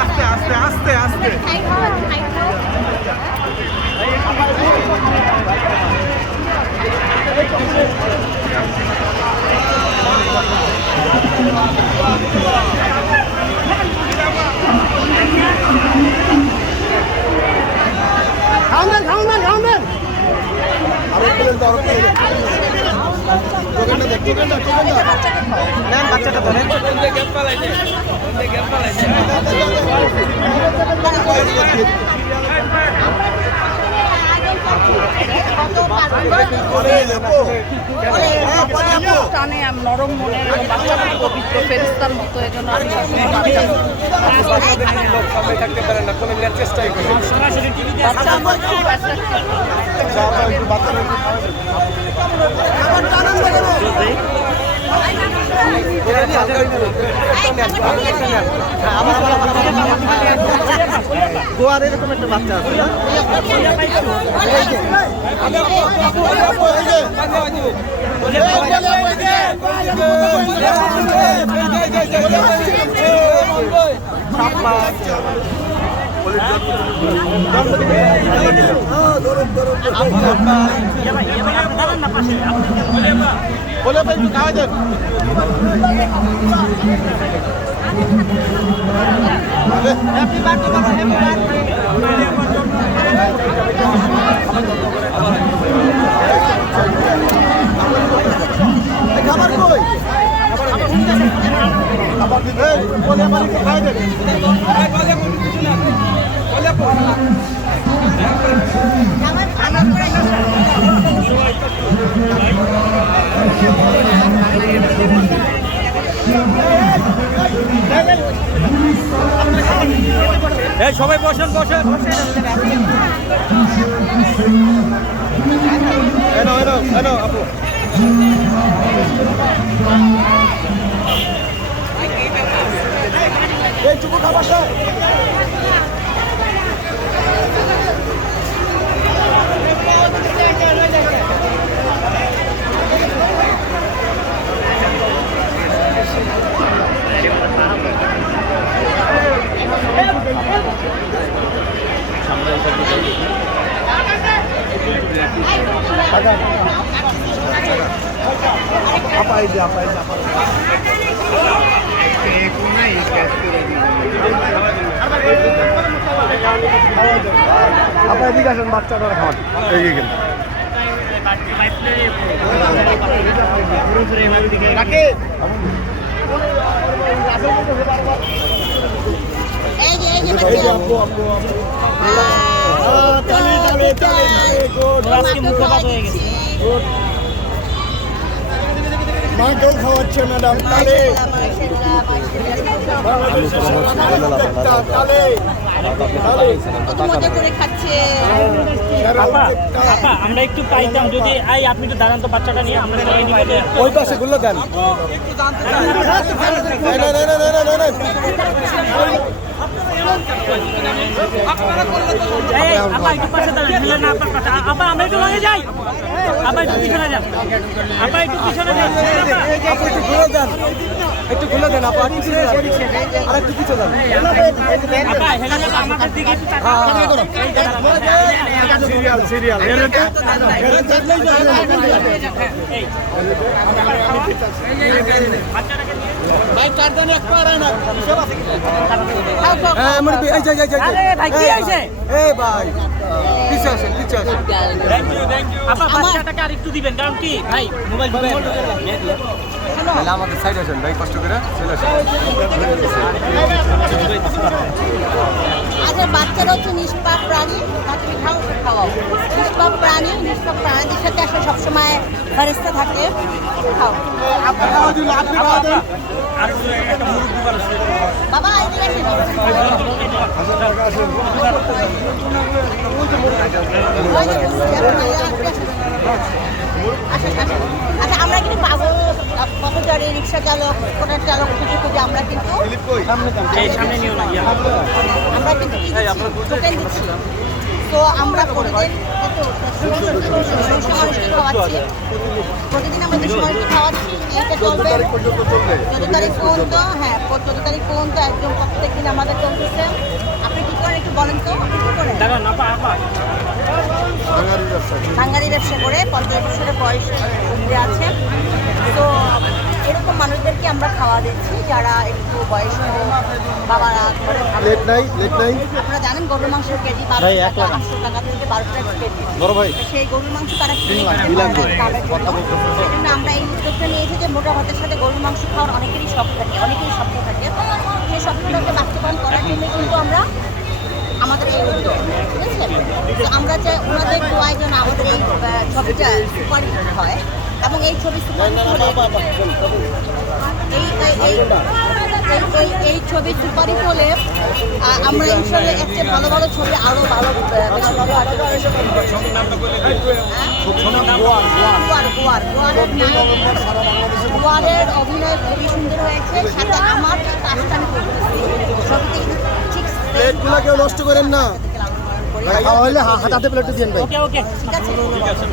আস্তে আস্তে আস্তে আস্তে বাচ্চাটা ধরেন নরম মনের পবিত্র ফেরেশতার মতো এজন্য আমি থাকতে পারেন না কোনো চেষ্টাই করি গোয়ার এরকম একটা বাচ্চা আছে বলে ভাই খাওয়া যান খাবার কই খাবার দিবে বলে আমার একটু খাওয়া যাবে সবাই বসেন বসেন আপু এই চুকু খাবার আপনার দিকে আসেন বাচ্চাটা খাওয়ান এগিয়ে গেলেন মাকেও খাওয়াচ্ছে ম্যাডাম তালে আমরা একটু পাইতাম যদি আপনি একটু দাঁড়ান তো বাচ্চাটা নিয়ে আমরা ওই পাশে গুলো দেন আমরা একটু পাশে দাঁড়ান না আপনার পাশে আপা আমরা একটু লগে যাই আপা একটু পিছনে যান আপা একটু পিছনে যান একটু ঘুরে দেন একটু খুলে দেন আপা আর একটু পিছনে দেন আপা হেলে যান আমাদের দিকে একটু তাকান সিরিয়াল সিরিয়াল ভাই চারজনে এক পা না হ্যাঁ আমার এই যাই যাই যাই আরে ভাই কি হইছে এই ভাই পিছে আসেন থ্যাংক ইউ আপা বাচ্চাটাকে আরেকটু দিবেন কারণ কি ভাই মোবাইল তাহলে আমাদের সাইড আসেন ভাই কষ্ট করে চলে আসেন আচ্ছা বাচ্চারা হচ্ছে নিষ্পাপ প্রাণী তাকে খাওয়াও নিষ্পাপ প্রাণীদের সাথে আসলে সবসময় ফেরেশতা থাকে খাও বাবা আচ্ছা আমরা কিন্তু পাবো পথচারী রিক্সা চালক কোটার চালক খুঁজে আমরা কিন্তু আমরা কিন্তু টোকেন দিচ্ছি তো আমরা করে তো 200 মানুষকে খাওয়াচ্ছি। প্রতিদিন আমরা 200 মানুষকে খাওয়াচ্ছি। এইটা চলবে 14 তারিখ পর্যন্ত। হ্যাঁ, 14 তারিখ পর্যন্ত একদম প্রত্যেকদিন আমাদের চলতেছে। আপনি কি করেন একটু বলেন তো, আপনি কি করেন? দাঁড়ান আপা আপা ভাঙ্গারি ব্যবসা করে 50 বছরের বয়স আছে। তো এরকম মানুষদেরকে আমরা খাওয়া দিচ্ছি যারা একটু বয়স্ক বাবারা ঘরে ভালো। লেট নাই আপনারা জানেন গরুর মাংসের কেজি 12 টাকা, 800 টাকা থেকে 12 টাকা কেজি। বড় ভাই তো সেই গরুর মাংস তারা কিনে খেতে পারে না দামের জন্য। সেজন্য আমরা এই উদ্যোগটা নিয়েছি যে মোটা ভাতের সাথে গরুর মাংস খাওয়ার অনেকেরই শখ থাকে, অনেকেরই স্বপ্ন থাকে। সেই স্বপ্নটাকে বাস্তবায়ন করার জন্য কিন্তু আমরা আমাদের এই উদ্যোগ, ঠিক আছে? তো আমরা চাই ওনাদের দোয়ায় যেন আমাদের এই ছবিটা সুপারহিট হয় এবং এই ছবি সুপারহিট হলে এই ছবি সুপারহিট হলে আমরা ইনশাল্লাহ এর চেয়ে ভালো ভালো ছবি আরও ভালো বেশি উপহার দেব। গোয়ারের অভিনয় খুবই সুন্দর হয়েছে, সাথে আমার যে কাজটা আমি করতেছি ছবিতে ঠিক প্লেটগুলো কেউ নষ্ট করেন না, খাওয়া হলে হাতে প্লেটে দিন ভাই। ওকে ওকে ঠিক আছে।